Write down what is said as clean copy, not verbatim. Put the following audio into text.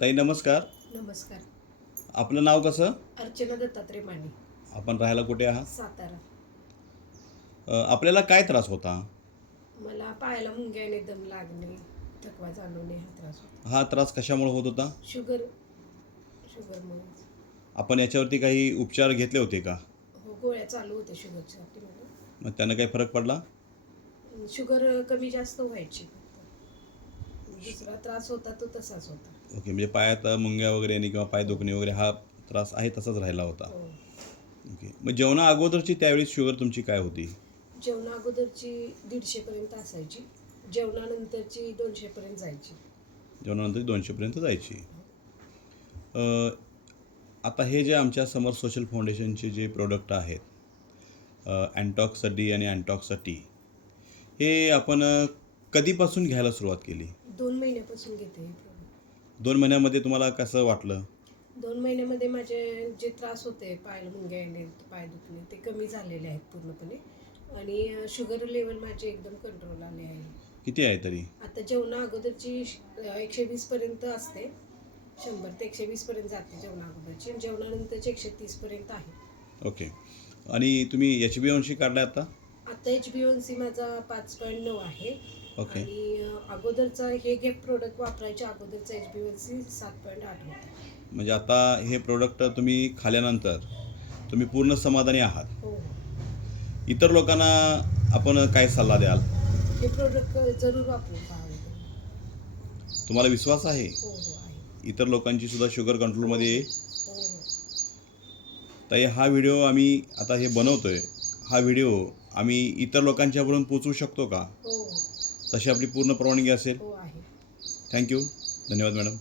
ताई नमस्कार. नमस्कार. आपलं नाव कसं? अर्चना दत्तात्रय माने, आपण राहायला कुठे आहात? सातारा. आपल्याला काय त्रास होता? मला पायाला मुंग्या येणे, दम लागणे, थकवा जाणवणे हा त्रास होता. हा त्रास कशामुळे होत होता? शुगरमुळे. आपण याच्यावरती काही उपचार घेतले होते का? हो, गोळ्या चालू होत्या शुगरसाठी मला. मग त्यानं काही फरक पडला? शुगर कमी जास्त व्हायची फक्त. दुसरा त्रास होता तो तसाच होता. ओके, म्हणजे पायात मुंग्या वगैरे येणे किंवा पाय दुखणे वगैरे हा त्रास आहे तसाच राहिला होता. हो. ओके, मग जेवणा अगोदरची त्यावेळी शुगर तुमची काय होती? जेवणा अगोदरची 150 पर्यंत असायची, जेवणानंतरची 200 पर्यंत जायची. जेवणानंतर 200 पर्यंत जायची. आता हे जे आमच्या समर सोशल फाउंडेशनचे जे प्रोडक्ट आहेत, अँटॉक्सा डी आणि अँटॉक्सा टी, हे आपण कधीपासून घ्यायला सुरुवात केली? 2 महिन्यापासून घेते हे प्रोडक्ट. 2 महिन्यामध्ये तुम्हाला कसं वाटलं? 2 महिन्यामध्ये माझे जे त्रास होते, पायाला मुंग्या येणे, पाय दुखणे, ते कमी झालेले आहेत पूर्णपणे. आणि शुगर लेवल माझे एकदम कंट्रोल आले आहे. किती आहे तरी? आता जेवणा अगोदरची 120 पर्यंत असते, 100 ते 120 पर्यंत जाते जेवणा अगोदरची, आणि जेवणानंतरची 130 पर्यंत आहे. ओके. आणि तुम्ही HbA1c काढला आता? आता HbA1c माझा 5.9 आहे. ओके. आणि अगोदरचा हे प्रोडक्ट वापरायच्या अगोदरचा HbA1c 7.8 होता. म्हणजे आता हे प्रोडक्ट तुम्ही खाल्यानंतर तुम्ही पूर्ण समाधानी आहात. हो. इतर लोकांना आपण काय सल्ला द्याल? हे प्रोडक्ट जरूर वापरून पाहावे. तुम्हाला विश्वास आहे? हो हो आहे. इतर लोकांची सुद्धा शुगर कंट्रोलमध्ये येईल? हो हो. ताई, हा व्हिडिओ आम्ही आता हे बनवतोय, हा व्हिडिओ आम्ही इतर लोकांच्यापर्यंत पोचवू शकतो का? हो तशी आपली पूर्ण परवानगी असेल? हो आहे. थँक्यू. धन्यवाद मॅडम.